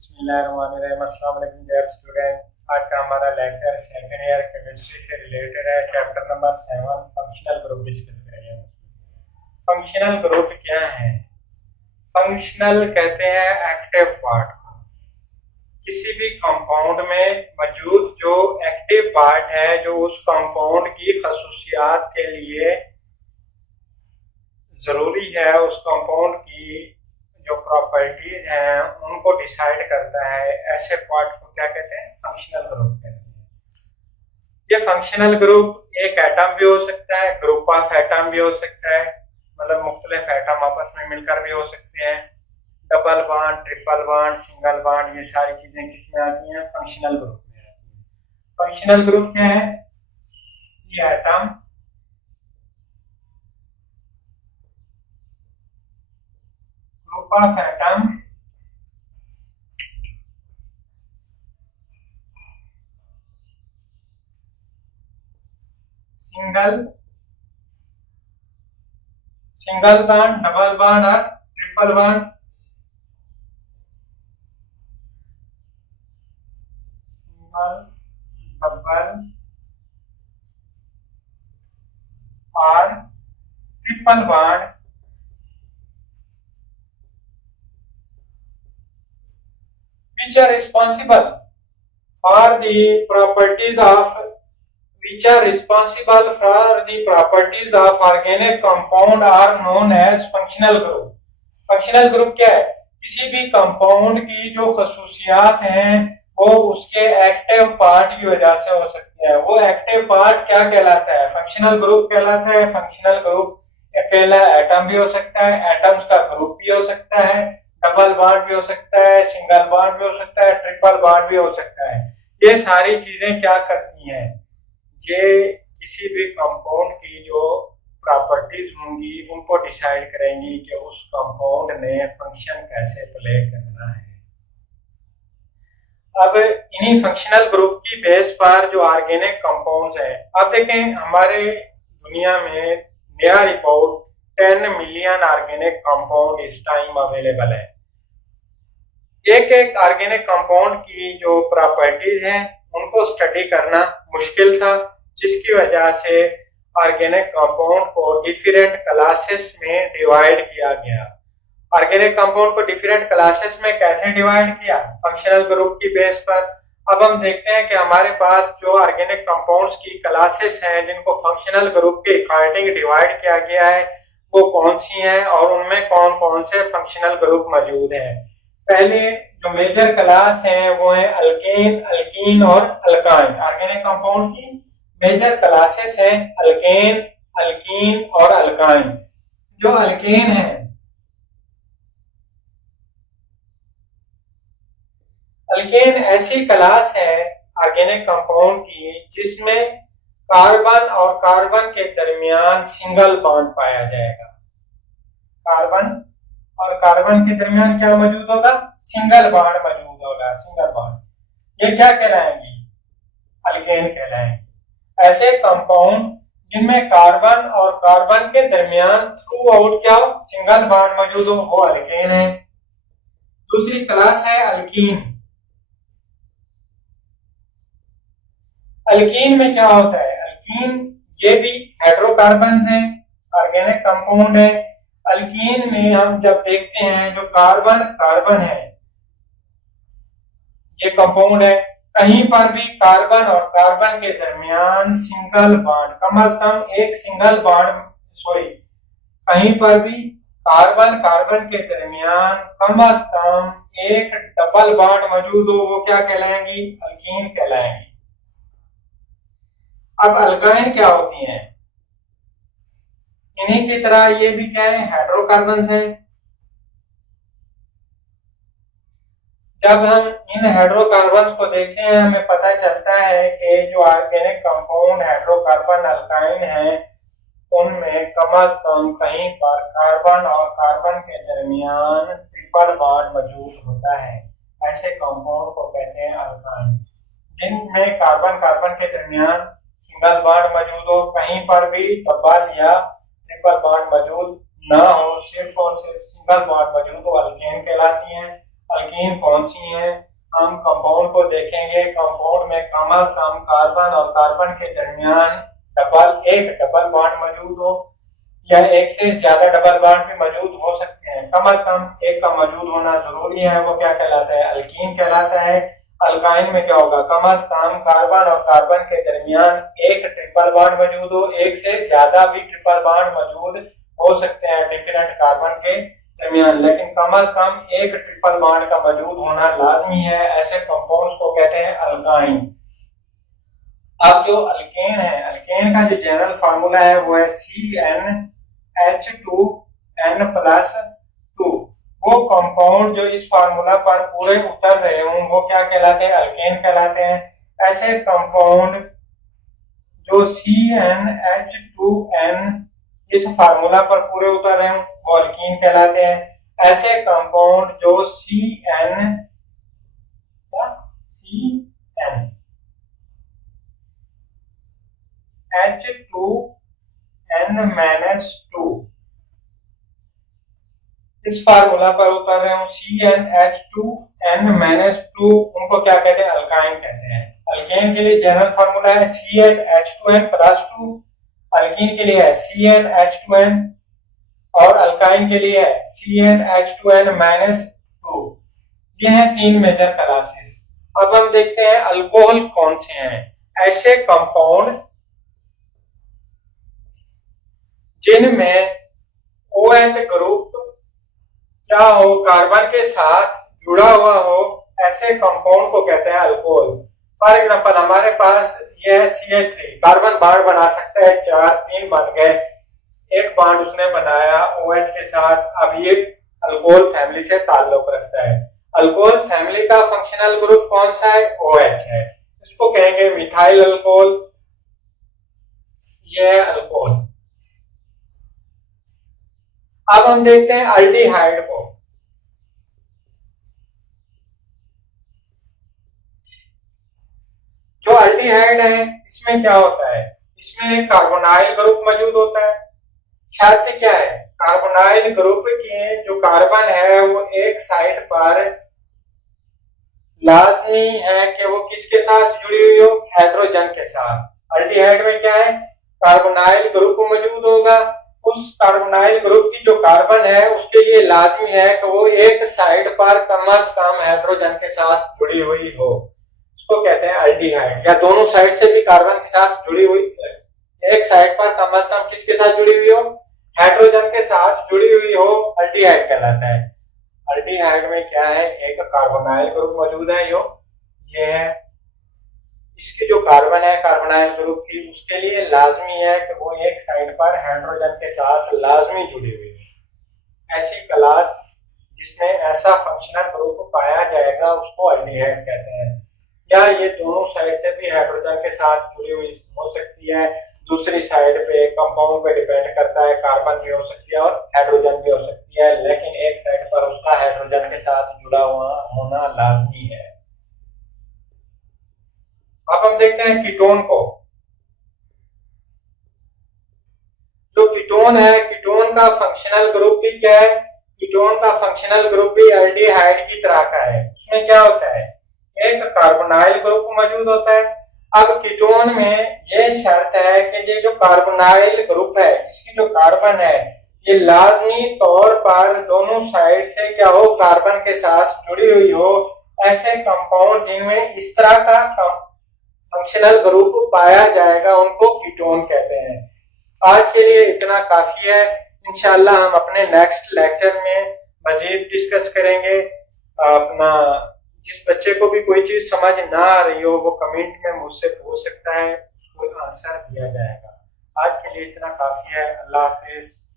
बिस्मिल्लाहिर्रहमानिर्रहीम। अस्सलाम वालेकुम डियर स्टूडेंट। आज का हमारा लेक्चर सेकंड ईयर केमिस्ट्री से रिलेटेड है। Chapter number 7 functional group discuss करेंगे। फंक्शनल ग्रुप क्या है? फंक्शनल कहते हैं एक्टिव पार्ट को। किसी भी कंपाउंड में मौजूद जो एक्टिव पार्ट है, जो उस कंपाउंड की खसूसियात के लिए जरूरी है, उस कंपाउंड की जो प्रॉपर्टीज हैं उनको डिसाइड करता है, ऐसे पार्ट को क्या कहते हैं? फंक्शनल ग्रुप कहते हैं। ये फंक्शनल ग्रुप एक एटम भी हो सकता है, ग्रुप ऑफ एटम भी हो सकता है, मतलब मुख्तलिफ एटम आपस में मिलकर भी हो सकते हैं। Double bond, triple bond, single bond, ये सारी चीजें किसमें आती हैं? फंक्शनल ग्रुप में आती हैं। फंक्शनल ग्रुप क्या है? ये atom group of atom single bond, double bond और ट्रिपल बॉन्ड। सिंगल, डबल और triple bond which are responsible for the properties of organic compound are known as functional group. Functional group क्या है? किसी भी compound की जो खसूसियात हैं वो उसके एक्टिव पार्ट की वजह से हो सकती है। वो एक्टिव पार्ट क्या कहलाता है? फंक्शनल ग्रुप कहलाता है। फंक्शनल ग्रुप अकेला एटम भी हो सकता है, एटम्स का ग्रुप भी हो सकता है, डबल बॉन्ड भी हो सकता है, सिंगल बॉन्ड भी हो सकता है, ट्रिपल बॉन्ड भी हो सकता है। ये सारी चीजें क्या करती हैं? ये किसी भी कंपाउंड की जो प्रॉपर्टीज होंगी उनको डिसाइड करेंगी कि उस कंपाउंड ने फंक्शन कैसे प्ले करना है। अब इन्हीं फंक्शनल ग्रुप की बेस पर जो ऑर्गेनिक कंपाउंड्स हैं, अब देखें हमारे दुनिया में near about 10 million organic compound इस टाइम अवेलेबल है। एक एक ऑर्गेनिक कंपाउंड की जो प्रॉपर्टीज हैं उनको स्टडी करना मुश्किल था, जिसकी वजह से ऑर्गेनिक कंपाउंड को डिफरेंट क्लासेस में डिवाइड किया गया। ऑर्गेनिक कंपाउंड को डिफरेंट क्लासेस में कैसे डिवाइड किया? फंक्शनल ग्रुप की बेस पर। अब हम देखते हैं कि हमारे पास जो ऑर्गेनिक कंपाउंड्स की क्लासेस हैं जिनको फंक्शनल ग्रुप के अकॉर्डिंग डिवाइड किया गया है वो कौन सी हैं और उनमें कौन कौन से फंक्शनल ग्रुप मौजूद हैं। पहले जो मेजर क्लास हैं वो है अल्केन, अल्कीन और अल्काइन। ऑर्गेनिक कंपाउंड की मेजर क्लासेस हैं अल्केन, अल्कीन और अल्काइन। जो अल्केन है, अल्केन ऐसी क्लास है ऑर्गेनिक कंपाउंड की जिसमें कार्बन और कार्बन के दरमियान सिंगल बॉन्ड पाया जाएगा। कार्बन और कार्बन के दरमियान क्या मौजूद होगा? सिंगल बॉन्ड मौजूद होगा, सिंगल बॉन्ड। ये क्या कहलाएंगी? अल्केन कहलाएंगे। ऐसे कंपाउंड जिनमें कार्बन और कार्बन के दरमियान थ्रू आउट क्या हो? सिंगल बॉन्ड मौजूद हो, वो अल्केन है। दूसरी क्लास है अल्कीन। अल्कीन में क्या होता है? अल्कीन ये भी हाइड्रोकार्बन हैं, ऑर्गेनिक कंपाउंड है। अल्कीन में हम जब देखते हैं जो कार्बन कार्बन है, ये कंपाउंड है, कहीं पर भी कार्बन और कार्बन के दरमियान सिंगल बॉन्ड, कम से कम एक सिंगल बॉन्ड, सॉरी, कहीं पर भी कार्बन कार्बन के दरमियान कम से कम एक डबल बॉन्ड मौजूद हो, वो क्या कहलाएंगी? अल्कीन कहलाएंगी। अब अल्काइन क्या होती हैं? इन्हीं की तरह ये भी क्या है? हाइड्रोकार्बन है। जब हम इन हाइड्रोकार्बन को देखते हैं हमें पता चलता है कि जो ऑर्गेनिक कंपाउंड हाइड्रोकार्बन अल्काइन है उनमें कम से कम कहीं पर कार्बन और कार्बन के दरमियान ट्रिपल बॉन्ड मौजूद होता है। ऐसे कंपाउंड को कहते हैं अल्काइन। जिनमें कार्बन कार्बन के दरमियान सिंगल बॉन्ड मौजूद हो, कहीं पर भी डबल या ट्रिपल बॉन्ड मौजूद ना हो, सिर्फ और सिर्फ सिंगल बॉन्ड मौजूद हो, अल्केन कहलाती हैं। अल्कीन कौन सी हैं। हम कंपाउंड को देखेंगे, कंपाउंड में कम अज कम कार्बन और कार्बन के दरमियान एक डबल बॉन्ड मौजूद हो या एक से ज्यादा डबल बॉन्ड भी मौजूद हो सकते हैं। कम अज कम एक का मौजूद होना जरूरी है, वो क्या कहलाता है, अल्कीन कहलाता है। अल्काइन में क्या होगा, कम अज कम कार्बन और कार्बन के दरमियान एक ट्रिपल बॉन्ड मौजूद हो, एक से ज्यादा भी ट्रिपल बॉन्ड मौजूद हो सकते हैं डिफरेंट कार्बन के दरमियान, लेकिन कम अज कम एक ट्रिपल बॉन्ड का मौजूद होना लाजमी है। ऐसे कंपाउंड्स को कहते हैं अल्काइन। अब जो अल्केन है, अल्केन का जो जनरल फार्मूला है वो है CnH2n+2। वो कंपाउंड जो इस फार्मूला पर पूरे उतर रहे हों वो क्या कहलाते हैं, अल्केन कहलाते हैं। ऐसे कंपाउंड जो CnH2n इस फार्मूला पर पूरे उतर रहे हों वो अल्कीन कहलाते हैं। ऐसे कंपाउंड जो CnH2n-2 इस फार्मूला पर उतर रहे हो, CnH2n-2, उनको क्या कहते हैं, अल्काइन कहते हैं। अल्केन के लिए जनरल फार्मूला है CnH2n+2, अल्कीन के लिए है CnH2n और अल्काइन के लिए है CnH2n-2। ये हैं तीन मेजर क्लासेस। अब हम देखते हैं अल्कोहल कौन से हैं। ऐसे कंपाउंड जिनमें OH ग्रुप क्या हो, कार्बन के साथ जुड़ा हुआ हो, ऐसे कंपाउंड को कहते हैं अल्कोहल। फॉर एग्जांपल हमारे पास ये है CH3, कार्बन बांड बना सकता है, 4 3 बन गए, एक बांड उसने बनाया OH के साथ, अब ये अल्कोहल फैमिली से ताल्लुक रखता है। अल्कोहल फैमिली का फंक्शनल ग्रुप कौन सा है, OH है, इसको कहेंगे मिथाइल अल्कोहल। ये है अल्कोहल। अब हम देखते हैं अल्डिहाइड को। जो अल्डिहाइड है इसमें क्या होता है, इसमें एक कार्बोनाइल ग्रुप मौजूद होता है। शर्त क्या है, कार्बोनाइल ग्रुप के जो कार्बन है वो एक साइड पर लाजमी है कि वो किसके साथ जुड़ी हुई हो, हाइड्रोजन के साथ। अल्डिहाइड में क्या है, कार्बोनाइल ग्रुप मौजूद होगा, उस कार्बोनाइल ग्रुप की जो कार्बन है उसके लिए लाजमी है कि वो एक साइड पर कम अज कम हाइड्रोजन के साथ जुड़ी हुई हो, उसको कहते हैं अल्डिहाइड। या दोनों साइड से भी कार्बन के साथ जुड़ी हुई, एक साइड पर कम अज कम किसके साथ जुड़ी हुई हो, हाइड्रोजन के साथ जुड़ी हुई हो, अल्डिहाइड कहलाता है। अल्डिहाइड में क्या है, एक कार्बोनाइल ग्रुप मौजूद है, ये है, इसकी जो कार्बन है कार्बोनाइल ग्रुप की, उसके लिए लाजमी है कि वो एक साइड पर हाइड्रोजन के साथ लाजमी जुड़ी हुई है। ऐसी क्लास जिसमें ऐसा फंक्शनल ग्रुप पाया जाएगा उसको अल्डिहाइड कहते हैं। या ये दोनों साइड से भी हाइड्रोजन के साथ जुड़ी हुई हो सकती है, दूसरी साइड पे कंपाउंड पे डिपेंड करता है, कार्बन भी हो सकती है और हाइड्रोजन भी हो सकती है, लेकिन एक साइड पर उसका हाइड्रोजन के साथ जुड़ा हुआ होना लाजमी है। अब हम देखते हैं कीटोन को। जो कीटोन है, कीटोन का फंक्शनल ग्रुप भी क्या है, कीटोन का फंक्शनल ग्रुप भी एल्डिहाइड की तरह का है। उसमें क्या होता है, एक कार्बोनाइल ग्रुप मौजूद होता है। अब कीटोन में ये शर्त है कि ये जो कार्बोनाइल ग्रुप है इसकी जो कार्बन है ये लाजमी तौर पर दोनों साइड से क्या हो, कार्बन के साथ जुड़ी हुई हो। ऐसे कंपाउंड जिनमें इस तरह का फंक्शनल ग्रुप पाया जाएगा उनको कीटोन कहते हैं। आज के लिए इतना काफी है, इंशाल्लाह हम अपने नेक्स्ट लेक्चर में मजीद डिस्कस करेंगे। अपना जिस बच्चे को भी कोई चीज समझ ना आ रही हो वो कमेंट में मुझसे पूछ सकता है, उसको आंसर दिया जाएगा। आज के लिए इतना काफी है। अल्लाह हाफिज।